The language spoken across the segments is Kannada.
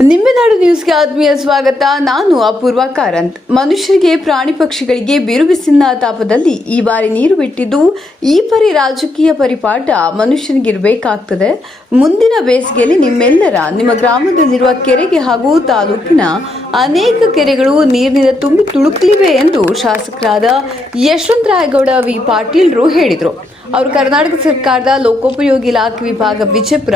ನಿಂಬೆನಾಡು ನ್ಯೂಸ್ಗೆ ಆತ್ಮೀಯ ಸ್ವಾಗತ. ನಾನು ಅಪೂರ್ವ ಕಾರಂತ್. ಮನುಷ್ಯರಿಗೆ, ಪ್ರಾಣಿ ಪಕ್ಷಿಗಳಿಗೆ ಬಿರುಬಿಸಿನ ತಾಪದಲ್ಲಿ ಈ ಬಾರಿ ನೀರು ಬಿಟ್ಟಿದ್ದು ಈ ಪರಿ ರಾಜಕೀಯ ಪರಿಪಾಠ ಮನುಷ್ಯನಿಗಿರಬೇಕಾಗ್ತದೆ. ಮುಂದಿನ ಬೇಸಿಗೆಯಲ್ಲಿ ನಿಮ್ಮೆಲ್ಲರ, ನಿಮ್ಮ ಗ್ರಾಮದಲ್ಲಿರುವ ಕೆರೆಗೆ ಹಾಗೂ ತಾಲೂಕಿನ ಅನೇಕ ಕೆರೆಗಳು ನೀರಿನಿಂದ ತುಂಬಿ ತುಳುಕಲಿವೆ ಎಂದು ಶಾಸಕರಾದ ಯಶವಂತರಾಯಗೌಡ ವಿ. ಪಾಟೀಲ್ರು ಹೇಳಿದರು. ಅವರು ಕರ್ನಾಟಕ ಸರ್ಕಾರದ ಲೋಕೋಪಯೋಗಿ ಇಲಾಖೆ ವಿಭಾಗ ವಿಜಯಪುರ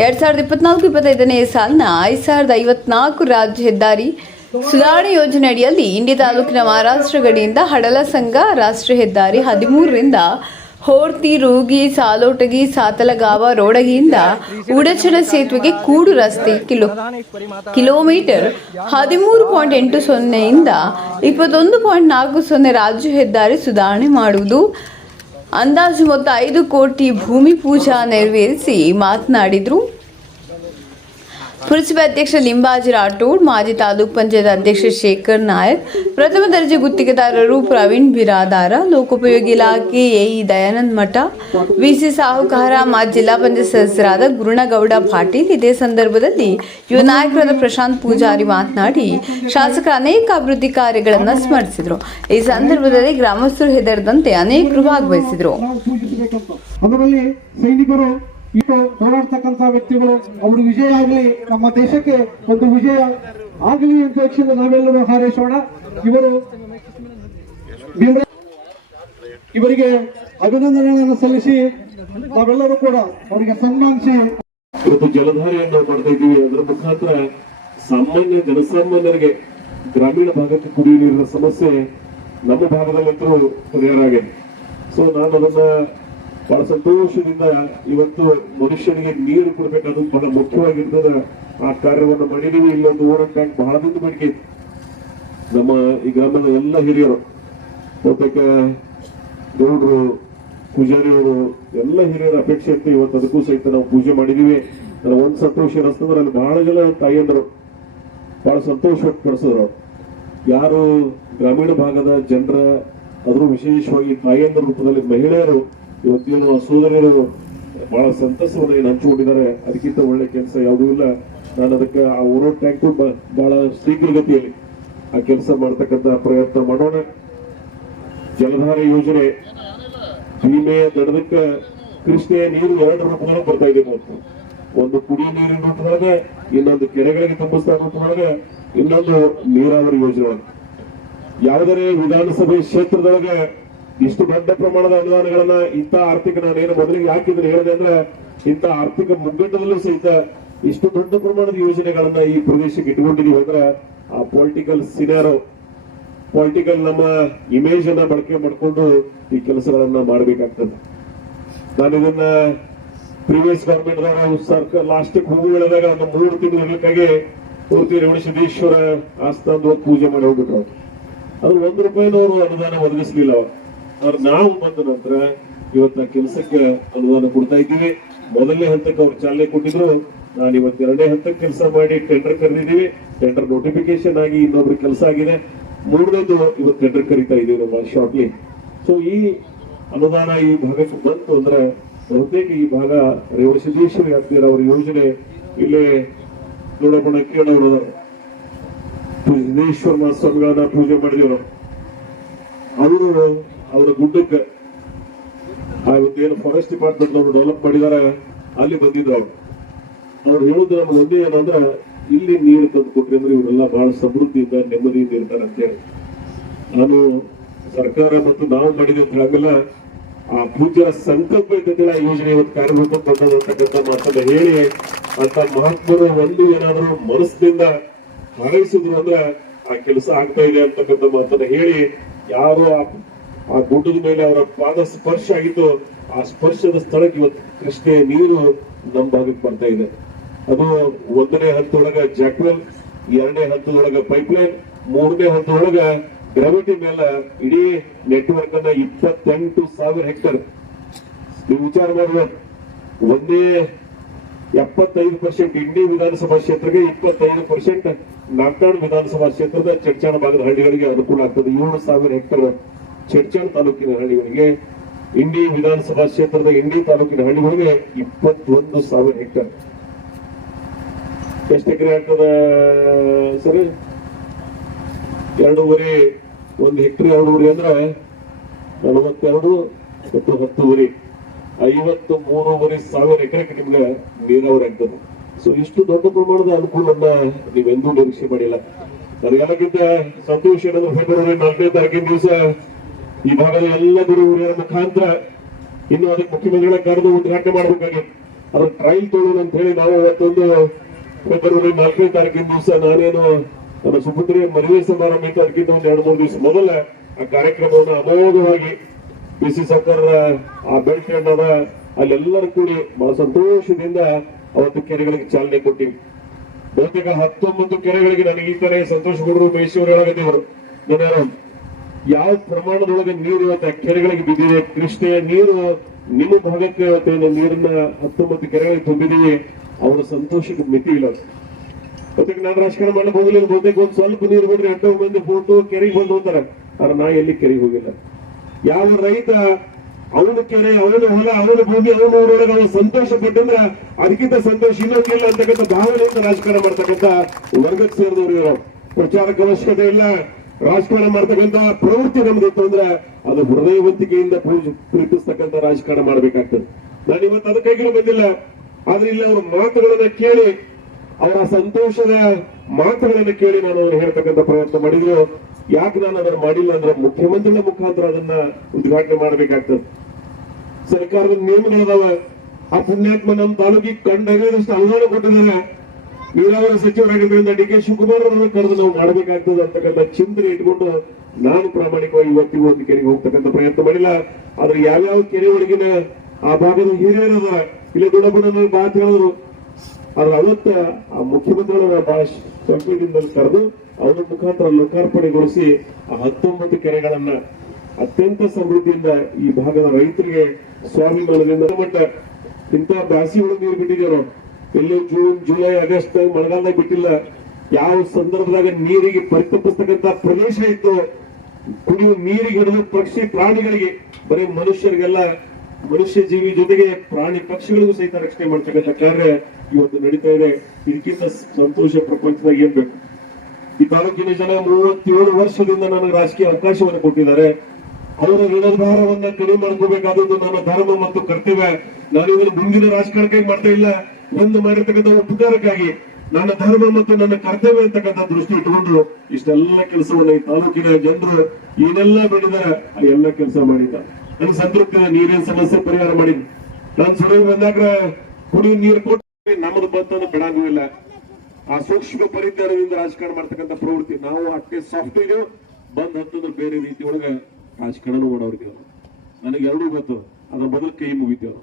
ಎರಡ್ ಸಾವಿರದ ಇಪ್ಪತ್ನಾಲ್ಕು, ಇಪ್ಪತ್ತೈದನೇ ಸಾಲಿನ ಐದು ಸಾವಿರದ ಐವತ್ನಾಲ್ಕು ರಾಜ್ಯ ಹೆದ್ದಾರಿ ಸುಧಾರಣೆ ಯೋಜನೆ ಅಡಿಯಲ್ಲಿ ಇಂಡಿ ತಾಲೂಕಿನ ಮಹಾರಾಷ್ಟ್ರ ಗಡಿಯಿಂದ ಹಡಲ ಸಂಘ ರಾಷ್ಟ್ರೀಯ ಹೆದ್ದಾರಿ ಹದಿಮೂರರಿಂದ ಹೋರ್ತಿ, ರೂಗಿ, ಸಾಲೋಟಗಿ, ಸಾತಲಗಾವ, ರೋಡಗಿಯಿಂದ ಉಡಚಣ ಸೇತುವೆಗೆ ಕೂಡು ರಸ್ತೆ ಕಿಲೋ ಕಿಲೋಮೀಟರ್ ಹದಿಮೂರು ಪಾಯಿಂಟ್ ಎಂಟು ಸೊನ್ನೆಯಿಂದ ಇಪ್ಪತ್ತೊಂದು ಪಾಯಿಂಟ್ ನಾಲ್ಕು ಸೊನ್ನೆ ರಾಜ್ಯ ಹೆದ್ದಾರಿ ಸುಧಾರಣೆ ಮಾಡುವುದು. ಅಂದಾಜು ಮೊತ್ತ ಐದು ಕೋಟಿ ಭೂಮಿ ಪೂಜಾ ನೆರವೇರಿಸಿ ಮಾತನಾಡಿದರು. ಪುರಸಭೆ ಅಧ್ಯಕ್ಷ ಲಿಂಬಾಜಿ ರಾಠೋಡ್ ಮಾಜಿ ತಾಲೂಕ್ ಪಂಚಾಯತ್ ಅಧ್ಯಕ್ಷ ಶೇಖರ್ ನಾಯಕ್, ಪ್ರಥಮ ದರ್ಜೆ ಗುತ್ತಿಗೆದಾರರು ಪ್ರವೀಣ್ ಬಿರಾದಾರ, ಲೋಕೋಪಯೋಗಿ ಇಲಾಖೆ ಎಇ ದಯಾನಂದ್ ಮಠ ವಿಸಿ ಸಾಹುಕಾರ, ಮಾಜಿ ಜಿಲ್ಲಾ ಪಂಚಾಯತ್ ಸದಸ್ಯರಾದ ಗುರುಣಗೌಡ ಪಾಟೀಲ್. ಇದೇ ಸಂದರ್ಭದಲ್ಲಿ ಯುವ ನಾಯಕರಾದ ಪ್ರಶಾಂತ್ ಪೂಜಾರಿ ಮಾತನಾಡಿ, ಶಾಸಕರ ಅನೇಕ ಅಭಿವೃದ್ಧಿ ಕಾರ್ಯಗಳನ್ನು ಸ್ಮರಿಸಿದರು. ಈ ಸಂದರ್ಭದಲ್ಲಿ ಗ್ರಾಮಸ್ಥರು ಹೆದರದಂತೆ ಅನೇಕರು ಭಾಗವಹಿಸಿದರು. ಅದರಲ್ಲಿ ಸೈನಿಕರು ಇಟ್ಟು ಹೋರಾಡ್ತಕ್ಕಂತ ವ್ಯಕ್ತಿಗಳು, ಅವರು ವಿಜಯ ಆಗಲಿ, ನಮ್ಮ ದೇಶಕ್ಕೆ ಒಂದು ವಿಜಯ ಆಗಲಿ ಅಂತ ಹೆಚ್ಚಿನ ನಾವೆಲ್ಲರೂ ಹಾರೈಸೋಣ ಇವರು ಇವರಿಗೆ ಅಭಿನಂದನೆಗಳನ್ನು ಸಲ್ಲಿಸಿ ನಾವೆಲ್ಲರೂ ಕೂಡ ಅವರಿಗೆ ಸನ್ಮಾನಿಸಿ. ಇವತ್ತು ಜಲಧಾರೆಯನ್ನು ಮಾಡ್ತಾ ಇದ್ದೀವಿ. ಅದರ ಮುಖಾಂತರ ಸಾಮಾನ್ಯ ಜನಸಾಮಾನ್ಯರಿಗೆ ಗ್ರಾಮೀಣ ಭಾಗಕ್ಕೆ ಕುಡಿಯುವ ನೀರಿನ ಸಮಸ್ಯೆ ನಮ್ಮ ಭಾಗದಲ್ಲಂತೂ ಪರಿಹಾರ ಆಗಿದೆ. ಸೊ ನಾನು ಅದನ್ನ ಬಹಳ ಸಂತೋಷದಿಂದ ಇವತ್ತು ಮನುಷ್ಯನಿಗೆ ನೀರು ಕೊಡ್ಬೇಕಾದ್ದು ಬಹಳ ಮುಖ್ಯವಾಗಿರ್ತದ. ಆ ಕಾರ್ಯವನ್ನು ಮಾಡಿದೀವಿ ಇಲ್ಲೊಂದು ಊರ ಟ್ಯಾಂಕ್ ಬಹಳ ದಿನ ಬೇಡಿಕೆ. ನಮ್ಮ ಈ ಗ್ರಾಮದ ಎಲ್ಲ ಹಿರಿಯರು ಬಹುತೇಕ ಗೌಡ್ರು ಪೂಜಾರಿಯವರು ಎಲ್ಲ ಹಿರಿಯರ ಅಪೇಕ್ಷೆ ಇತ್ತು ಇವತ್ತು ಅದಕ್ಕೂ ಸಹಿತ ನಾವು ಪೂಜೆ ಮಾಡಿದೀವಿ ಒಂದ್ ಸಂತೋಷ ಏನಿಸ್ತಂದ್ರೆ ಅಲ್ಲಿ ಬಹಳ ಜನ ತಾಯಿಯಂದರು. ಬಹಳ ಸಂತೋಷ ಕಳಿಸಿದ್ರು ಯಾರು ಗ್ರಾಮೀಣ ಭಾಗದ ಜನರ ಅದ್ರ ವಿಶೇಷವಾಗಿ ತಾಯಿಯಂದ್ರ ರೂಪದಲ್ಲಿ ಮಹಿಳೆಯರು ಇವತ್ತೇನು ಸೋದರಿಯರು ಬಹಳ ಸಂತಸವನ್ನು ಏನು ಹಂಚಿಕೊಂಡಿದ್ದಾರೆ. ಅದಕ್ಕಿಂತ ಒಳ್ಳೆ ಕೆಲಸ ಯಾವುದೂ ಇಲ್ಲ. ನಾನು ಅದಕ್ಕೆ ಆ ಓರೋ ಟ್ಯಾಂಕು ಬಹಳ ಶೀಘ್ರಗತಿಯಲ್ಲಿ ಆ ಕೆಲಸ ಮಾಡ್ತಕ್ಕಂತ ಪ್ರಯತ್ನ ಮಾಡೋಣ. ಜಲಧಾರೆ ಯೋಜನೆ ಭೀಮೆಯ ದಡದಕ್ಕ ಕೃಷ್ಣೆಯ ನೀರು ಎರಡು ರೂಪದಲ್ಲಿ ಬರ್ತಾ ಇದೆ ಇವತ್ತು. ಒಂದು ಕುಡಿ ನೀರಿನ ರೂಪದೊಳಗೆ ಇನ್ನೊಂದು ಕೆರೆಗಳಿಗೆ ತುಂಬಿಸ್ತಾ ರೂಪದೊಳಗೆ ಇನ್ನೊಂದು ನೀರಾವರಿ ಯೋಜನೆ ಒಳಗೆ. ಯಾವುದೇ ವಿಧಾನಸಭೆ ಕ್ಷೇತ್ರದೊಳಗೆ ಇಷ್ಟು ದೊಡ್ಡ ಪ್ರಮಾಣದ ಅನುದಾನಗಳನ್ನ ಇಂಥ ಆರ್ಥಿಕ ನಾನು ಏನು ಮೊದಲಿಗೆ ಯಾಕಿದ್ರೆ ಹೇಳಿದೆ ಅಂದ್ರೆ ಇಂಥ ಆರ್ಥಿಕ ಮುಗ್ಗಟ್ಟದಲ್ಲೂ ಸಹಿತ ಇಷ್ಟು ದೊಡ್ಡ ಪ್ರಮಾಣದ ಯೋಜನೆಗಳನ್ನ ಈ ಪ್ರದೇಶಕ್ಕೆ ಇಟ್ಕೊಂಡಿದೀವಿ ಅಂದ್ರೆ ಆ ಪೊಲಿಟಿಕಲ್ ಸಿನಾರೋ ಪೊಲಿಟಿಕಲ್ ನಮ್ಮ ಇಮೇಜ್ ಅನ್ನ ಬಳಕೆ ಮಾಡಿಕೊಂಡು ಈ ಕೆಲಸಗಳನ್ನ ಮಾಡಬೇಕಾಗ್ತದೆ ನಾನು ಇದನ್ನ ಪ್ರೀವಿಯಸ್ ಗವರ್ಮೆಂಟ್ ಸರ್ಕಾರ ಲಾಸ್ಟ್ ಹೂವು ಬೆಳೆದಾಗ ಒಂದು ಮೂರು ತಿಂಗಳು ಪೂರ್ತಿ ರೇವಣಸಿದ್ದೇಶ್ವರ ಆಸ್ಥಾನದ ಹೋಗಿ ಪೂಜೆ ಮಾಡಿ ಹೋಗ್ಬಿಟ್ರು ಅದು ಒಂದು ರೂಪಾಯಿನವರು ಅನುದಾನ ಒದಗಿಸಲಿಲ್ಲ ಅವ್ರು. ಆದ್ರೆ ನಾವು ಬಂದ ನಂತರ ಇವತ್ತ ಕೆಲಸಕ್ಕೆ ಅನುದಾನ ಕೊಡ್ತಾ ಇದ್ದೀವಿ. ಮೊದಲನೇ ಹಂತಕ್ಕೆ ಅವ್ರು ಚಾಲನೆ ಕೊಟ್ಟಿದ್ರು. ನಾನು ಇವತ್ತು ಎರಡನೇ ಹಂತಕ್ಕೆ ಕೆಲಸ ಮಾಡಿ ಟೆಂಡರ್ ಕರೆದಿದ್ದೀವಿ. ಟೆಂಡರ್ ನೋಟಿಫಿಕೇಶನ್ ಆಗಿ ಇನ್ನೊಬ್ರು ಕೆಲಸ ಆಗಿದೆ. ಮೂರನೇದು ಇವತ್ತು ಟೆಂಡರ್ ಕರಿತಾ ಇದ್ದೀವಿ ನಮ್ಮ ಶಾರ್ಟ್ಲಿ ಸೊ ಈ ಅನುದಾನ ಈ ಭಾಗಕ್ಕೆ ಬಂತು ಅಂದ್ರೆ ಬಹುತೇಕ ಈ ಭಾಗ ರೇವಣ ಸಿದ್ದೇಶ್ವರಿ ಆಗ್ತೀರ ಅವ್ರ ಯೋಜನೆ ಇಲ್ಲಿ ನೋಡೋಣ ಕೇಳೋರು. ಸಿದ್ದೇಶ್ವರ ಮಹಾಸ್ವಾಮಿಗಳನ್ನ ಪೂಜೆ ಮಾಡಿದ್ರು ಅವರು ಅವರ ಗುಡ್ಡಕ್ಕೆ ಏನು ಫಾರೆಸ್ಟ್ ಡಿಪಾರ್ಟ್ಮೆಂಟ್ ಅವರು ಡೆವಲಪ್ ಮಾಡಿದಾರೆ, ಅಲ್ಲಿ ಬಂದಿದ್ರು ಅವ್ರು. ಅವ್ರು ಹೇಳುದು ನಮ್ಗೆ ಒಂದೇ ಏನಂದ್ರೆ, ಇಲ್ಲಿ ನೀರು ತಂದು ಕೊಟ್ರಿ ಅಂದ್ರೆ ಇವರೆಲ್ಲ ಬಹಳ ಸಮೃದ್ಧಿಯಿಂದ ನೆಮ್ಮದಿಯಿಂದ ಇರ್ತಾರೆ ಅಂತ ಹೇಳಿ. ನಾನು ಸರ್ಕಾರ ಮತ್ತು ನಾವು ಮಾಡಿದಂತ ಅಂತ ಹೇಳಂಗಿಲ್ಲ ಆ ಪೂಜಾ ಸಂಕಲ್ಪ ಇದ್ದಂತೆಲ್ಲ ಯೋಜನೆ ಇವತ್ತು ಕಾರ್ಯರೂಪಕ್ಕೆ ಬಂದದ್ದು ಅಂತಕ್ಕಂಥ ಮಾತನ್ನ ಹೇಳಿ, ಅಂತ ಮಹಾತ್ಮರು ಒಂದು ಏನಾದರೂ ಮನಸ್ಸಿನಿಂದ ಹಾರೈಸಿದ್ರು ಅಂದ್ರೆ ಆ ಕೆಲಸ ಆಗ್ತಾ ಇದೆ ಅಂತಕ್ಕಂಥ ಮಾತನ್ನ ಹೇಳಿ, ಯಾರು ಆ ಆ ಗುಡ್ಡದ ಮೇಲೆ ಅವರ ಪಾದ ಸ್ಪರ್ಶ ಆಗಿತ್ತು ಆ ಸ್ಪರ್ಶದ ಸ್ಥಳಕ್ಕೆ ಇವತ್ತು ಕೃಷ್ಣೆಯ ನೀರು ನಮ್ಮ ಭಾಗಕ್ಕೆ ಬರ್ತಾ ಇದೆ. ಅದು ಒಂದನೇ ಹಂತದೊಳಗ ಜಾಕ್ವೆಲ್ ಎರಡನೇ ಹಂತದೊಳಗ ಪೈಪ್ಲೈನ್ ಮೂರನೇ ಹಂತದೊಳಗ ಗ್ರಾವಿಟಿ ಮೇಲೆ ಇಡೀ ನೆಟ್ವರ್ಕ್ ಅನ್ನ ಇಪ್ಪತ್ತೆಂಟು ಸಾವಿರ ಹೆಕ್ಟರ್ ನೀವು ವಿಚಾರ ಮಾಡುವ ಒಂದೇ ಎಪ್ಪತ್ತೈದು ಪರ್ಸೆಂಟ್ ಇಂಡಿ ವಿಧಾನಸಭಾ ಕ್ಷೇತ್ರಕ್ಕೆ ಇಪ್ಪತ್ತೈದು ಪರ್ಸೆಂಟ್ ನಾಗ್ನಾಡ್ ವಿಧಾನಸಭಾ ಕ್ಷೇತ್ರದ ಚಡ್ಚಾಣ ಭಾಗದ ಹಳ್ಳಿಗಳಿಗೆ ಅನುಕೂಲ ಆಗ್ತದೆ. ಏಳು ಸಾವಿರ ಹೆಕ್ಟರ್ ಚಡ್ಚಾಣ ತಾಲೂಕಿನ ಹಳ್ಳಿಗಳಿಗೆ, ಇಂಡಿ ವಿಧಾನಸಭಾ ಕ್ಷೇತ್ರದ ಇಂಡಿ ತಾಲೂಕಿನ ಹಳ್ಳಿಗಳಿಗೆ ಇಪ್ಪತ್ತೊಂದು ಸಾವಿರ ಹೆಕ್ಟರ್. ಎಷ್ಟು ಎಕರೆ ಆಗ್ತದ, ಸರಿ? ಎರಡೂವರೆ, ಒಂದು ಹೆಕ್ಟರ್ ಎರಡೂವರೆ ಅಂದ್ರೆ ನಲವತ್ತೆರಡು ಮತ್ತು ಹತ್ತುವರೆ. ಐವತ್ತು ಮೂರುವರೆ ಸಾವಿರ ಎಕರೆಗೆ ನಿಮ್ಗೆ ನೀರಾವರಿ ಆಗ್ತದೆ. ಸೊ ಇಷ್ಟು ದೊಡ್ಡ ಪ್ರಮಾಣದ ಅನುಕೂಲವನ್ನ ನೀವೆಂದೂ ನಿರೀಕ್ಷೆ ಮಾಡಿಲ್ಲ. ನನಗೆಲ್ಲಕ್ಕಿಂತ ಸಂತೋಷ ಏನಂದ್ರೆ ಫೆಬ್ರವರಿ ನಾಲ್ಕನೇ ತಾರೀಕಿನ ದಿವಸ ಈ ಭಾಗದ ಎಲ್ಲ ಮುಖಾಂತರ ಇನ್ನು ಅದಕ್ಕೆ ಮುಖ್ಯಮಂತ್ರಿಗಳ ಕರೆದು ಉದ್ಘಾಟನೆ ಮಾಡಬೇಕಾಗಿತ್ತು ಅದ್ರ ಟ್ರೈಲ್ ತೊಗೊಳ್ಳೋಣ ಅಂತ ಹೇಳಿ ನಾವು ಅವತ್ತೊಂದು ಫೆಬ್ರವರಿ ನಾಲ್ಕನೇ ತಾರೀಕಿನ ದಿವಸ ನಾನೇನು ನನ್ನ ಸುಪುತ್ರಿಯ ಮದುವೆ ಸಮಾರಂಭ ಇತ್ತು, ಅದಕ್ಕಿಂತ ಒಂದು ಎರಡು ಮೂರು ದಿವಸ ಮೊದಲ ಆ ಕಾರ್ಯಕ್ರಮವನ್ನು ಅಮೋಘವಾಗಿ ಬಿ ಸಿ ಸರ್ಕಾರದ ಆ ಬೆಲ್ಟ್ ಅದ ಅಲ್ಲೆಲ್ಲರೂ ಕೂಡಿ ಬಹಳ ಸಂತೋಷದಿಂದ ಅವತ್ತು ಕೆರೆಗಳಿಗೆ ಚಾಲನೆ ಕೊಟ್ಟಿವಿ. ಬಹುತೇಕ ಹತ್ತೊಂಬತ್ತು ಕೆರೆಗಳಿಗೆ ನನಗೆ ಈ ತರ ಸಂತೋಷ ಕೊಡರು ಮೈಸೂರು ನಾನು ಯಾವ ಪ್ರಮಾಣದೊಳಗೆ ನೀರು ಇವತ್ತು ಕೆರೆಗಳಿಗೆ ಬಿದ್ದಿದೆ? ಕೃಷ್ಣೆಯ ನೀರು ನಿಮ್ಮ ಭಾಗಕ್ಕೆ ಇವತ್ತೇನು ನೀರನ್ನ ಹತ್ತೊಂಬತ್ತು ಕೆರೆಗಳಿಗೆ ತುಂಬಿದೀವಿ ಅವರ ಸಂತೋಷಕ್ಕೆ ಮಿತಿ ಇಲ್ಲ. ಮತ್ತೆ ನಾನು ರಾಜಕಾರಣ ಮಾಡಕ್ ಹೋಗಲಿಲ್ಲ ಬಹುತೇಕ ಒಂದ್ ಸ್ವಲ್ಪ ನೀರು ಬಿಡ್ರಿ ಎಂಟು ಮಂದಿ ಫೋಟೋ ಕೆರೆಗೆ ಬಂದು ಹೋಗ್ತಾರ. ಆದ್ರೆ ನಾ ಎಲ್ಲಿ ಕೆರೆಗೆ ಹೋಗಿಲ್ಲ. ಯಾವ ರೈತ ಅವನ ಕೆರೆ, ಅವನ ಹೊಲ, ಅವನ ಭೂಮಿ, ಅವನ ಊರೊಳಗೆ ಅವನು ಸಂತೋಷ ಪಟ್ಟಂದ್ರ ಅದಕ್ಕಿಂತ ಸಂತೋಷ ಇನ್ನೊಂದಿಲ್ಲ ಅಂತಕ್ಕಂಥ ಭಾವನೆಯಿಂದ ರಾಜಕಾರಣ ಮಾಡ್ತಕ್ಕಂಥ ವರ್ಗಕ್ಕೆ ಸೇರಿದವರು ಇವರು. ಪ್ರಚಾರಕ್ಕೆ ಅವಶ್ಯಕತೆ ಇಲ್ಲ. ರಾಜಕಾರಣ ಮಾಡ್ತಕ್ಕಂಥ ಪ್ರವೃತ್ತಿ ನಮ್ದಿತ್ತು ಅಂದ್ರೆ ಅದು ಹೃದಯವಂತಿಕೆಯಿಂದ ಪ್ರೀತಿಸ್ತಕ್ಕಂಥ ರಾಜಕಾರಣ ಮಾಡ್ಬೇಕಾಗ್ತದೆ. ನಾನು ಇವತ್ತು ಅದಕ್ಕಾಗಿಯೂ ಬಂದಿಲ್ಲ. ಆದ್ರೆ ಇಲ್ಲಿ ಅವ್ರ ಮಾತುಗಳನ್ನ ಕೇಳಿ, ಅವರ ಸಂತೋಷದ ಮಾತುಗಳನ್ನ ಕೇಳಿ ನಾನು ಅವ್ರು ಹೇಳ್ತಕ್ಕಂಥ ಪ್ರಯತ್ನ ಮಾಡಿದ್ರು. ಯಾಕೆ ನಾನು ಅದನ್ನ ಮಾಡಿಲ್ಲ ಅಂದ್ರೆ ಮುಖ್ಯಮಂತ್ರಿಗಳ ಮುಖಾಂತರ ಅದನ್ನ ಉದ್ಘಾಟನೆ ಮಾಡಬೇಕಾಗ್ತದೆ. ಸರ್ಕಾರದ ನಿಯಮಗಳದಾವ. ಆ ಪುಣ್ಯಾತ್ಮ ನಮ್ಮ ತಾಲೂಕಿಗೆ ಕಂಡಾಗದಷ್ಟು ಅನುದಾನ ಕೊಟ್ಟಿದ್ದಾರೆ. ನೀರಾವರಿ ಸಚಿವರಾಗಿದ್ದರಿಂದ ಡಿ ಕೆ ಶಿವಕುಮಾರ್ ಅವರನ್ನು ಕರೆದು ನಾವು ಮಾಡಬೇಕಾಗ್ತದೆ ಅಂತಕ್ಕಂಥ ಚಿಂತನೆ ಇಟ್ಕೊಂಡು ನಾನು ಪ್ರಾಮಾಣಿಕವಾಗಿ ಇವತ್ತಿಗೂ ಒಂದು ಕೆರೆಗೆ ಹೋಗ್ತಕ್ಕಂಥ ಪ್ರಯತ್ನ ಮಾಡಿಲ್ಲ. ಆದ್ರೆ ಯಾವ್ಯಾವ ಕೆರೆ ಒಳಗಿನ ಆ ಭಾಗದ ಹಿರಿಯರದ ಇಲ್ಲಿ ದೊಡ್ಡಪ್ಪನ ಮಾತು ಹೇಳಿದ್ರು ಆದ್ರೆ ಅವತ್ತ ಆ ಮುಖ್ಯಮಂತ್ರಿಗಳ ಬಹಳ ಸಂಕೇತದಿಂದ ಕರೆದು ಅವರ ಮುಖಾಂತರ ಲೋಕಾರ್ಪಣೆಗೊಳಿಸಿ ಆ ಹತ್ತೊಂಬತ್ತು ಕೆರೆಗಳನ್ನ ಅತ್ಯಂತ ಸಮೃದ್ಧಿಯಿಂದ ಈ ಭಾಗದ ರೈತರಿಗೆ ಸ್ವಾಭಿಮಾನದಿಂದ ಮಟ್ಟ ಇಂತಹ ಬ್ಯಾಸಿ ಒಳಗೆ ನೀರು ಬಿಟ್ಟಿದ್ದೇವೆ ಎಲ್ಲೋ ಜೂನ್ ಜುಲೈ ಆಗಸ್ಟ್ ಮಳೆಗಾಲದಾಗ ಬಿಟ್ಟಿಲ್ಲ. ಯಾವ ಸಂದರ್ಭದಾಗ ನೀರಿಗೆ ಪರಿತಪಿಸ್ತಕ್ಕಂತ ಪ್ರದೇಶ ಇತ್ತು. ಕುಡಿಯುವ ನೀರಿಗೆ ಹಿಡಿದು ಪಕ್ಷಿ ಪ್ರಾಣಿಗಳಿಗೆ, ಬರೀ ಮನುಷ್ಯರಿಗೆಲ್ಲ ಮನುಷ್ಯ ಜೀವಿ ಜೊತೆಗೆ ಪ್ರಾಣಿ ಪಕ್ಷಿಗಳಿಗೂ ಸಹಿತ ರಕ್ಷಣೆ ಮಾಡ್ತಕ್ಕಂಥ ಕಾರ್ಯ ಇವತ್ತು ನಡೀತಾ ಇದೆ. ಇದಕ್ಕಿಂತ ಸಂತೋಷ ಪ್ರಪಂಚದಾಗ ಏನ್ ಬೇಕು? ಈ ತಾಲೂಕಿನ ಜನ ಮೂವತ್ತೇಳು ವರ್ಷದಿಂದ ನನಗೆ ರಾಜಕೀಯ ಅವಕಾಶವನ್ನು ಕೊಟ್ಟಿದ್ದಾರೆ. ಅವರ ಋಣಭಾರವನ್ನ ಕಡಿಮೆ ಮಾಡ್ಕೋಬೇಕಾದದ್ದು ನನ್ನ ಧರ್ಮ ಮತ್ತು ಕರ್ತವ್ಯ. ನಾನು ಇದನ್ನು ಮುಂದಿನ ರಾಜಕಾರಣಕ್ಕಾಗಿ ಮಾಡ್ತಾ ಇಲ್ಲ. ಒಂದು ಮಾಡಿರ್ತಕ್ಕಂಥ ಉಪಕಾರಕ್ಕಾಗಿ ನನ್ನ ಧರ್ಮ ಮತ್ತು ನನ್ನ ಕರ್ತವ್ಯ ಅಂತಕ್ಕಂಥ ದೃಷ್ಟಿ ಇಟ್ಟುಕೊಂಡು ಇಷ್ಟೆಲ್ಲ ಕೆಲಸವನ್ನ ಈ ತಾಲೂಕಿನ ಜನರು ಏನೆಲ್ಲ ಬಿಡಿದಾರೆ ಆ ಎಲ್ಲ ಕೆಲಸ ಮಾಡಿದ್ದ. ನನ್ನ ಸಂತೃಪ್ತಿ ನೀರಿನ ಸಮಸ್ಯೆ ಪರಿಹಾರ ಮಾಡಿದ್. ನಾನು ಸುರವಿ ಬಂದಾಗ ಕುಡಿ ನೀರು ಕೊಟ್ಟು ನಮ್ಮದು ಬಂತಂದ್ರೆ ಬಿಡಾಗೂ ಇಲ್ಲ. ಆ ಸೂಕ್ಷ್ಮ ಪರಿಜ್ಞಾನದಿಂದ ರಾಜಕಾರಣ ಮಾಡ್ತಕ್ಕಂಥ ಪ್ರವೃತ್ತಿ. ನಾವು ಅಷ್ಟೇ ಸಾಫ್ಟ್ ಇದೆಯೋ ಬಂದ್ ಹತ್ತಂದ್ರೆ ಬೇರೆ ರೀತಿ ಒಳಗೆ ರಾಜಕಾರಣ ಮಾಡೋರಿಗೆ. ನನಗೆ ಎರಡೂ ಗೊತ್ತು. ಅದ್ರ ಬದಲು ಕೈ ಮುಗಿತೇವೆ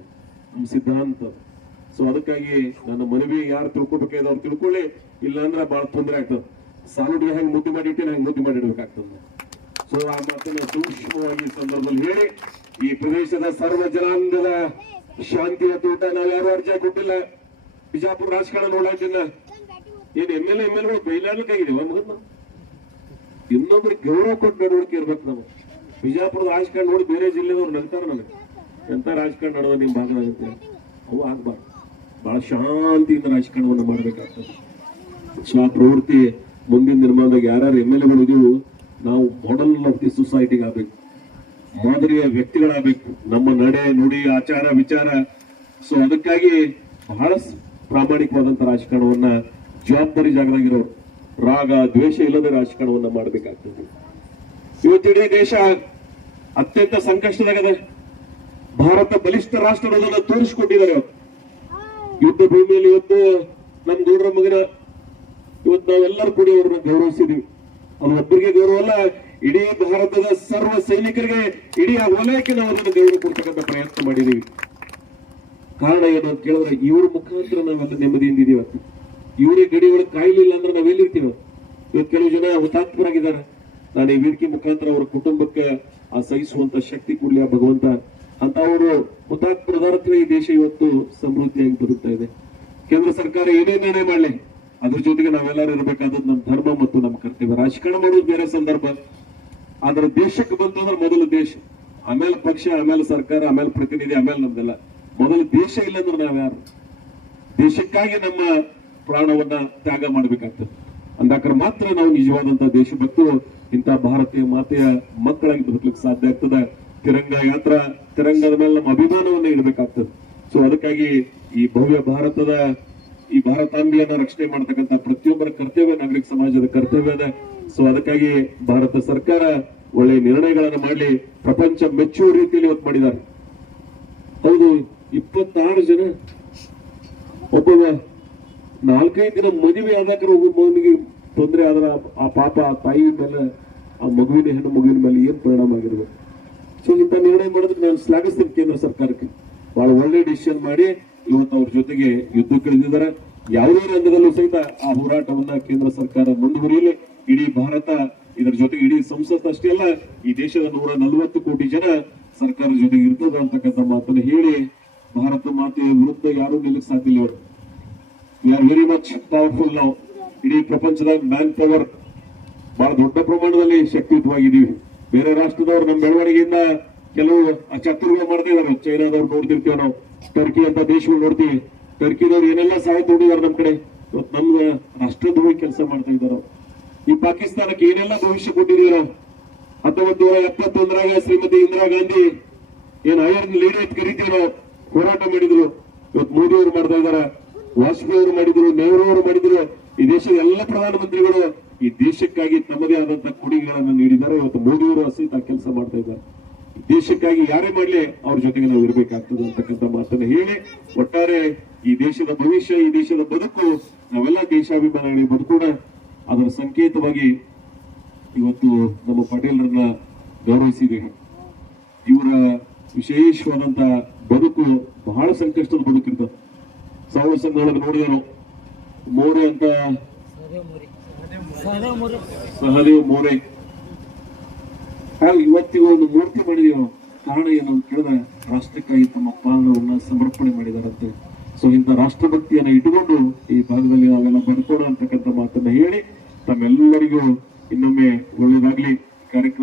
ನಮ್ಮ ಸಿದ್ಧಾಂತ. ಸೊ ಅದಕ್ಕಾಗಿ ನನ್ನ ಮನವಿ ಯಾರು ತಿಳ್ಕೊಬೇಕಾಯ್ತು ಅವ್ರು ತಿಳ್ಕೊಳ್ಳಿ. ಇಲ್ಲ ಅಂದ್ರೆ ಬಹಳ ತೊಂದರೆ ಆಗ್ತದೆ. ಸಾಲುಡ್ಗೆ ಹೆಂಗ್ ಮುದ್ದೆ ಮಾಡಿ ಇಟ್ಟಿನ ಹೆಂಗ್ ಮುದ್ದೆ ಮಾಡಿ ಇಡ್ಬೇಕಾಗ್ತದೆ. ಸೊ ಆ ಮಾತನ್ನ ಸೂಕ್ಷ್ಮವಾಗಿ ಸಂದರ್ಭದಲ್ಲಿ ಹೇಳಿ. ಈ ಪ್ರದೇಶದ ಸರ್ವ ಜನಾಂಗದ ಶಾಂತಿಯ ತೋಟ ನಾವು ಯಾರು ಅರ್ಜಿ ಕೊಟ್ಟಿಲ್ಲ ಬಿಜಾಪುರ ರಾಜಕಾರಣ ನೋಡಾಕಿಲ್ಲ ಏನ್ ಎಂ ಎಲ್ ಎಂ ಎಲ್ಗಳು ಬೈಲಾಡ್ಲಿಕ್ಕಾಗಿದೀವ ಮಗನ್ನ? ಇನ್ನೊಬ್ರಿಗೆ ಗೌರವ ಕೊಟ್ಟು ನಡವಳಿಕೆ ಇರ್ಬೇಕು ನಾವು ಬಿಜಾಪುರದ ರಾಜಕಾರಣ ನೋಡಿ ಬೇರೆ ಜಿಲ್ಲೆದವ್ರು ನಡ್ತಾರೆ ನನಗೆ. ಎಂತ ರಾಜಕಾರಣ ನಡೆದ ನಿಮ್ ಭಾಗದಾಗಂತೆ ಅವು ಆಗ್ಬಾರ್ದು. ಬಹಳ ಶಾಂತಿಯಿಂದ ರಾಜಕಾರಣವನ್ನು ಮಾಡಬೇಕಾಗ್ತದೆ. ಸೊ ಆ ಪ್ರವೃತ್ತಿ ಮುಂದಿನ ನಿರ್ಮಾಣದಾಗ ಯಾರ್ಯಾರು ಎಂ ಎಲ್ ಎಗಳು ಇದೀವು ನಾವು ಮಾಡೆಲ್ ಆಫ್ ದಿ ಸೊಸೈಟಿಗೆ ಆಗ್ಬೇಕು. ಮಾದರಿಯ ವ್ಯಕ್ತಿಗಳಾಗಬೇಕು. ನಮ್ಮ ನಡೆ, ನುಡಿ, ಆಚಾರ, ವಿಚಾರ. ಸೊ ಅದಕ್ಕಾಗಿ ಬಹಳ ಪ್ರಾಮಾಣಿಕವಾದಂಥ ರಾಜಕಾರಣವನ್ನ ಜವಾಬ್ದಾರಿ ಜಾಗದಾಗಿರೋರು. ರಾಗ, ದ್ವೇಷ ಇಲ್ಲದೆ ರಾಜಕಾರಣವನ್ನ ಮಾಡಬೇಕಾಗ್ತದೆ. ಇವತ್ತಿಡೀ ದೇಶ ಅತ್ಯಂತ ಸಂಕಷ್ಟದಾಗದ ಭಾರತ ಬಲಿಷ್ಠ ರಾಷ್ಟ್ರ ಅನ್ನೋದನ್ನ ತೋರಿಸಿಕೊಟ್ಟಿದ್ದಾರೆ ಇವತ್ತು ಯುದ್ಧ ಭೂಮಿಯಲ್ಲಿ ಇವತ್ತು ನಮ್ ಗೌಡ್ರ ಮಗನ ಇವತ್ತು ನಾವೆಲ್ಲರೂ ಕೂಡಿ ಅವ್ರನ್ನ ಗೌರವಿಸಿದೀವಿ. ಅವ್ರ ಒಬ್ಬರಿಗೆ ಗೌರವ ಅಲ್ಲ, ಇಡೀ ಭಾರತದ ಸರ್ವ ಸೈನಿಕರಿಗೆ ಇಡೀ ಆ ವಲಯಕ್ಕೆ ನಾವು ಅದನ್ನು ಗೌರವ ಕೊಡ್ತಕ್ಕಂಥ ಪ್ರಯತ್ನ ಮಾಡಿದೀವಿ. ಕಾರಣ ಏನು ಅಂತ ಕೇಳಿದ್ರೆ, ಇವ್ರ ಮುಖಾಂತರ ನಾವೆಲ್ಲ ನೆಮ್ಮದಿಯಿಂದ ಇದೀವಿ ಇವತ್ತು. ಇವರೇ ಗಡಿ ಒಳಗೆ ಕಾಯಿಲಿಲ್ಲ ಅಂದ್ರೆ ನಾವೆಲ್ಲಿರ್ತೀವಿ ಇವತ್ತು ಕೆಲವು ಜನ ಹುತಾತ್ಮರಾಗಿದ್ದಾರೆ. ನಾನು ಈ ವೇದಿಕೆ ಮುಖಾಂತರ ಅವರ ಕುಟುಂಬಕ್ಕೆ ಆ ಸಹಿಸುವಂತ ಶಕ್ತಿ ಕೊಡ್ಲಿ ಆ ಭಗವಂತ. ಅಂತ ಅವರು ಹುತಾತ್ಮರಾದ ಈ ದೇಶ ಇವತ್ತು ಸಮೃದ್ಧಿಯಾಗಿ ಬದುಕ್ತಾ ಇದೆ. ಕೇಂದ್ರ ಸರ್ಕಾರ ಏನೇ ನಿರ್ಣಯ ಮಾಡಲಿ, ಅದ್ರ ಜೊತೆಗೆ ನಾವೆಲ್ಲರೂ ಇರಬೇಕಾದದ್ದು ನಮ್ಮ ಧರ್ಮ ಮತ್ತು ನಮ್ಮ ಕರ್ತವ್ಯ. ರಾಜಕಾರಣ ಮಾಡೋದು ಬೇರೆ ಸಂದರ್ಭ. ಆದ್ರೆ ದೇಶಕ್ಕೆ ಬಂತಂದ್ರೆ ಮೊದಲು ದೇಶ. ಆಮೇಲೆ ಪಕ್ಷ, ಆಮೇಲೆ ಸರ್ಕಾರ, ಆಮೇಲೆ ಪ್ರತಿನಿಧಿ, ಆಮೇಲೆ ನಮ್ದೆಲ್ಲ. ಮೊದಲು ದೇಶ ಇಲ್ಲಂದ್ರೆ ನಾವ್ಯಾರು? ದೇಶಕ್ಕಾಗಿ ನಮ್ಮ ಪ್ರಾಣವನ್ನ ತ್ಯಾಗ ಮಾಡಬೇಕಾಗ್ತದೆ. ಅಂದಾಕ್ರೆ ಮಾತ್ರ ನಾವು ನಿಜವಾದಂತ ದೇಶಭಕ್ತರು ಇಂತಹ ಭಾರತೀಯ ಮಾತೆಯ ಮಕ್ಕಳಾಗಿ ಬದುಕಲಿಕ್ಕೆ ಸಾಧ್ಯ ಆಗ್ತದೆ. ತಿರಂಗ ಯಾತ್ರ, ತಿರಂಗದ ಮೇಲೆ ನಮ್ಮ ಅಭಿಮಾನವನ್ನ ಇಡಬೇಕಾಗ್ತದೆ. ಸೊ ಅದಕ್ಕಾಗಿ ಈ ಭವ್ಯ ಭಾರತದ, ಈ ಭಾರತಾಂಬಿಯನ್ನ ರಕ್ಷಣೆ ಮಾಡತಕ್ಕಂತ ಪ್ರತಿಯೊಬ್ಬರ ಕರ್ತವ್ಯ ನಾಗರಿಕ ಸಮಾಜದ ಕರ್ತವ್ಯ ಅದ. ಸೊ ಅದಕ್ಕಾಗಿ ಭಾರತ ಸರ್ಕಾರ ಒಳ್ಳೆ ನಿರ್ಣಯಗಳನ್ನ ಮಾಡಲಿ. ಪ್ರಪಂಚ ಮೆಚ್ಚುವ ರೀತಿಯಲ್ಲಿ ಇವತ್ತು ಮಾಡಿದ್ದಾರೆ. ಹೌದು, ಇಪ್ಪತ್ತಾರು ಜನ, ಒಬ್ಬ ನಾಲ್ಕೈದು ದಿನ ಮದುವೆ ಆದಾಗ ಒಬ್ಬ ಮಗನಿಗೆ ತೊಂದರೆ ಆದ್ರೆ ಆ- ಪಾಪ ಆ ತಾಯಿ ಮೇಲೆ, ಆ ಮಗುವಿನ ಹೆಣ್ಣು ಮಗುವಿನ ಮೇಲೆ ಏನ್ ಪರಿಣಾಮ ಆಗಿರ್ಬೇಕು? ಸೊ ಇಂಥ ನಿರ್ಣಯ ಮಾಡೋದಕ್ಕೆ ನಾನು ಶ್ಲಾಘಿಸ್ತೀನಿ ಕೇಂದ್ರ ಸರ್ಕಾರಕ್ಕೆ. ಬಹಳ ಒಳ್ಳೆ ಡಿಸಿಷನ್ ಮಾಡಿ ಇವತ್ತು ಅವ್ರ ಜೊತೆಗೆ ಯುದ್ಧಕ್ಕೆ ಇಳಿದಿದ್ದಾರೆ ಯಾವುದೇ ರಂಗದಲ್ಲೂ ಸಹಿತ ಆ ಹೋರಾಟವನ್ನ ಕೇಂದ್ರ ಸರ್ಕಾರ ಮುಂದುವರಿಯಲಿ. ಇಡೀ ಭಾರತ ಇದರ ಜೊತೆಗೆ, ಇಡೀ ಸಂಸತ್ ಅಷ್ಟೇ ಅಲ್ಲ, ಈ ದೇಶದ ನೂರ ನಲವತ್ತು ಕೋಟಿ ಜನ ಸರ್ಕಾರದ ಜೊತೆಗೆ ಇರ್ತದ ಅಂತಕ್ಕಂಥ ಮಾತನ್ನು ಹೇಳಿ ಭಾರತ ಮಾತೆಯ ವಿರುದ್ಧ ಯಾರೂ ನಿಲ್ಲಕ್ಕೆ ಸಾಧ್ಯ ಇಲ್ಲ we are very much powerful ನಾವು ಇಡೀ ಪ್ರಪಂಚದಾಗ ಮ್ಯಾನ್ ಪವರ್ ಬಹಳ ದೊಡ್ಡ ಪ್ರಮಾಣದಲ್ಲಿ ಶಕ್ತಿಯುತವಾಗಿದ್ದೀವಿ. ಬೇರೆ ರಾಷ್ಟ್ರದವ್ರು ನಮ್ಮ ಬೆಳವಣಿಗೆಯಿಂದ ಕೆಲವು ಚತುರ್ಗಳು ಮಾಡ್ತಿದ್ದಾರೆ. ಚೈನಾದವ್ರು ನೋಡ್ತಿರ್ತೀವಿ ನಾವು. ಟರ್ಕಿ ಅಂತ ದೇಶಗಳು ನೋಡ್ತೀವಿ. ಟರ್ಕಿದವ್ರು ಏನೆಲ್ಲ ಸಹಾಯ ತೊಗೊಂಡಿದ್ದಾರೆ ನಮ್ಮ ಕಡೆ? ಇವತ್ತು ನಮ್ಗೆ ರಾಷ್ಟ್ರದ್ರೋಹಿ ಕೆಲಸ ಮಾಡ್ತಾ ಇದ್ದಾರೆ ಈ ಪಾಕಿಸ್ತಾನಕ್ಕೆ ಏನೆಲ್ಲ ಭವಿಷ್ಯ ಕೊಟ್ಟಿದೀವಿ ನಾವು ಹತ್ತೊಂಬತ್ತು ನೂರ ಎಪ್ಪತ್ತೊಂದರಾಗ ಶ್ರೀಮತಿ ಇಂದಿರಾ ಗಾಂಧಿ ಏನ್ ಐರನ್ ಲೀಡರ್ ಅಂತ ಹೋರಾಟ ಮಾಡಿದ್ರು. ಇವತ್ತು ಮೋದಿ ಅವರು ಮಾಡ್ತಾ ಇದ್ದಾರೆ. ವಾಜಪೇಯಿ ಅವರು ಮಾಡಿದ್ರು, ನೆಹರು ಅವರು ಮಾಡಿದ್ರು. ಈ ದೇಶದ ಎಲ್ಲ ಪ್ರಧಾನಮಂತ್ರಿಗಳು ಈ ದೇಶಕ್ಕಾಗಿ ತಮ್ಮದೇ ಆದಂತ ಕೊಡುಗೆಗಳನ್ನು ನೀಡಿದ್ದಾರೆ. ಇವತ್ತು ಮೋದಿಯವರು ಸಹಿತ ಕೆಲಸ ಮಾಡ್ತಾ ಇದ್ದಾರೆ. ದೇಶಕ್ಕಾಗಿ ಯಾರೇ ಮಾಡಲಿ ಅವ್ರ ಜೊತೆಗೆ ನಾವು ಇರಬೇಕಾಗ್ತದೆ ಅಂತಕ್ಕಂಥ ಮಾತನ್ನು ಹೇಳಿ, ಒಟ್ಟಾರೆ ಈ ದೇಶದ ಭವಿಷ್ಯ, ಈ ದೇಶದ ಬದುಕು, ನಾವೆಲ್ಲ ದೇಶಾಭಿಮಾನಿಗಳಿಗೆ ಬದುಕೋಣ. ಅದರ ಸಂಕೇತವಾಗಿ ಇವತ್ತು ನಮ್ಮ ಪಟೇಲರನ್ನ ಗೌರವಿಸಿದ್ದೇವೆ ಇವರ ವಿಶೇಷವಾದಂತ ಬದುಕು, ಬಹಳ ಸಂಕಷ್ಟದ ಬದುಕಿರ್ತದೆ. ಸಾವಿರ ಸಂಘ ನೋಡಿದನು ಮೋರೆ ಅಂತ ಸಹದೇವ ಮೋರೆ. ಹಾಗೂ ಇವತ್ತಿಗೂ ಒಂದು ಮೂರ್ತಿ ಮಾಡಿದೆಯೋ ಕಾರಣ ಏನು ಅಂತ ಕೇಳಿದ್ರೆ, ರಾಷ್ಟ್ರಕ್ಕಾಗಿ ತಮ್ಮ ಪಾಲನವನ್ನ ಸಮರ್ಪಣೆ ಮಾಡಿದಾರಂತೆ. ಸೊ ಇಂಥ ರಾಷ್ಟ್ರಭಕ್ತಿಯನ್ನು ಇಟ್ಟುಕೊಂಡು ಈ ಭಾಗದಲ್ಲಿ ನಾವೆಲ್ಲ ಬರ್ಕೋಣ ಅಂತಕ್ಕಂಥ ಮಾತನ್ನ ಹೇಳಿ, ತಮ್ಮೆಲ್ಲರಿಗೂ ಇನ್ನೊಮ್ಮೆ ಒಳ್ಳೇದಾಗ್ಲಿ ಕಾರ್ಯಕ್ರಮ